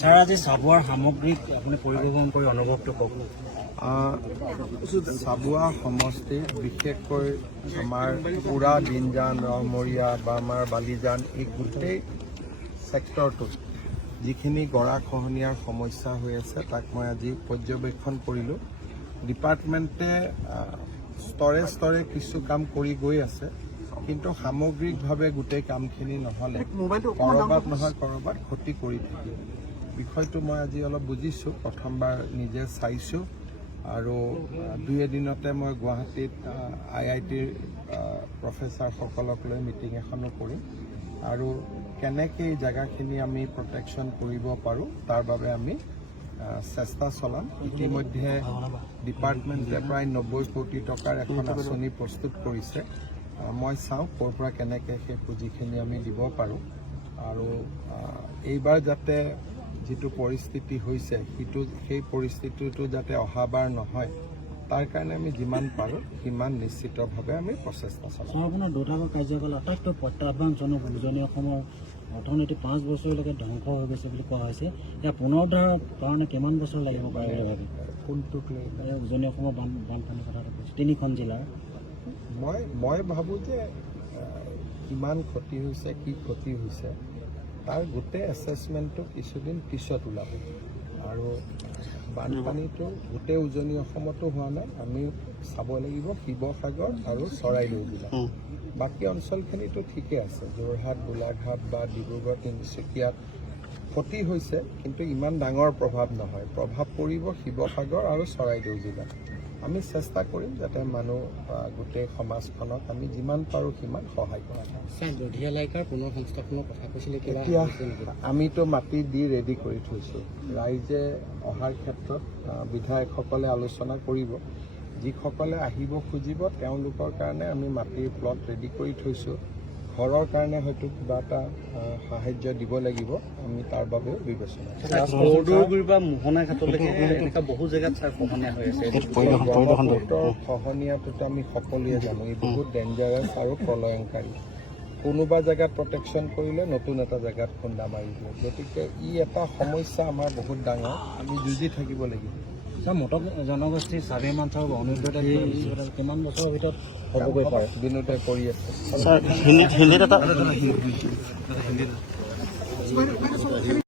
Sir আজি চাবুৱাৰ সামগ্ৰিক আপুনি পৰিবহণ কৰি অনুভৱটো কওক। চাবুৱা সমষ্টিত বিশেষকৈ আমাৰ পুৰা দিনজান ৰহমৰীয়া বা আমাৰ বালিজান এই গোটেই ছেক্টৰটোত যিখিনি গৰাখহনীয়াৰ সমস্যা হৈ আছে তাক মই আজি পৰ্যবেক্ষণ কৰিলোঁ। ডিপাৰ্টমেণ্টে স্তৰে স্তৰে কিছু কাম কৰি গৈ আছে, কিন্তু সামগ্ৰিকভাৱে গোটেই কামখিনি নহ'লে ক'ৰবাত নহয় ক'ৰবাত ক্ষতি কৰি থাকিব। বিষয়টো মই আজি অলপ বুজিছোঁ, প্ৰথমবাৰ নিজে চাইছোঁ আৰু দুই এদিনতে মই গুৱাহাটীত IITৰ প্ৰফেচাৰসকলক লৈ মিটিং এখনো কৰিম আৰু কেনেকৈ এই জেগাখিনি আমি প্ৰটেকশ্যন কৰিব পাৰোঁ তাৰ বাবে আমি চেষ্টা চলাম। ইতিমধ্যে ডিপাৰ্টমেণ্টে প্ৰায় 90 কোটি টকাৰ এখন আঁচনি প্ৰস্তুত কৰিছে। মই চাওঁ ক'ৰ পৰা কেনেকৈ সেই পুঁজিখিনি আমি দিব পাৰোঁ আৰু এইবাৰ যাতে যিটো পৰিস্থিতি হৈছে সেই পৰিস্থিতিটো যাতে অহাবাৰ নহয় তাৰ কাৰণে আমি যিমান পাৰোঁ সিমান নিশ্চিতভাৱে আমি প্ৰচেষ্টা চলাম। আপোনাৰ দুটাকৈ কাৰ্যকাল আটাইতকৈ প্ৰত্যাহ্বানজনক উজনি অসমৰ অৰ্থনীতি 5 বছৰলৈকে ধ্বংস হৈ গৈছে বুলি কোৱা হৈছে। ইয়াৰ পুনৰুদ্ধাৰৰ কাৰণে কিমান বছৰ লাগিব পাৰে বুলি ভাবি? কোনটোক লৈ উজনি অসমৰ বানপানীৰ কথাটো কৈছোঁ, 3খন জিলাৰ। মই ভাবোঁ যে কিমান ক্ষতি হৈছে, কি ক্ষতি হৈছে তাৰ গোটেই এছেছমেণ্টটো কিছুদিন পিছত ওলাব আৰু বানপানীটো গোটেই উজনি অসমতো হোৱা নাই। আমি চাব লাগিব শিৱসাগৰ আৰু চৰাইদেউ জিলা। বাকী অঞ্চলখিনিতো ঠিকে আছে, যোৰহাট, গোলাঘাট বা ডিব্ৰুগড়, তিনিচুকীয়াত ক্ষতি হৈছে, কিন্তু ইমান ডাঙৰ প্ৰভাৱ নহয়। প্ৰভাৱ পৰিব শিৱসাগৰ আৰু চৰাইদেউ জিলাত। আমি চেষ্টা কৰিম যাতে মানুহ গোটেই সমাজখনক আমি যিমান পাৰোঁ সিমান সহায় কৰা হয়। লুধিয়ালাইকাৰ পুনৰ সংস্থাপনৰ কথা কৈছিলে, এতিয়া আমিতো মাটি দি ৰেডি কৰি থৈছোঁ। ৰাইজে অহাৰ ক্ষেত্ৰত বিধায়কসকলে আলোচনা কৰিব। যিসকলে আহিব খুজিব তেওঁলোকৰ কাৰণে আমি মাটিৰ প্লট ৰেডি কৰি থৈছোঁ। ঘৰৰ কাৰণে হয়তো কিবা এটা সাহায্য দিব লাগিব, আমি তাৰ বাবেও বিবেচনা বহু জেগাত খহনীয়া হৈ আছে। ব্ৰহ্মপুত্ৰৰ খহনীয়াটোতো আমি সকলোৱে জানো, ই বহুত ডেঞ্জাৰাছ আৰু প্ৰলয়ংকাৰী। কোনোবা জেগাত প্ৰটেকশ্যন কৰিলে নতুন এটা জেগাত খুন্দা মাৰি দিয়ে, গতিকে ই এটা সমস্যা আমাৰ বহুত ডাঙৰ, আমি যুঁজি থাকিব লাগিব। মটক জনগোষ্ঠীৰ স্বাভিমান চাওক অনুদ্যত কিমান বছৰৰ ভিতৰত হ'বগৈ পাৰে? বিনোদে কৰি আছে।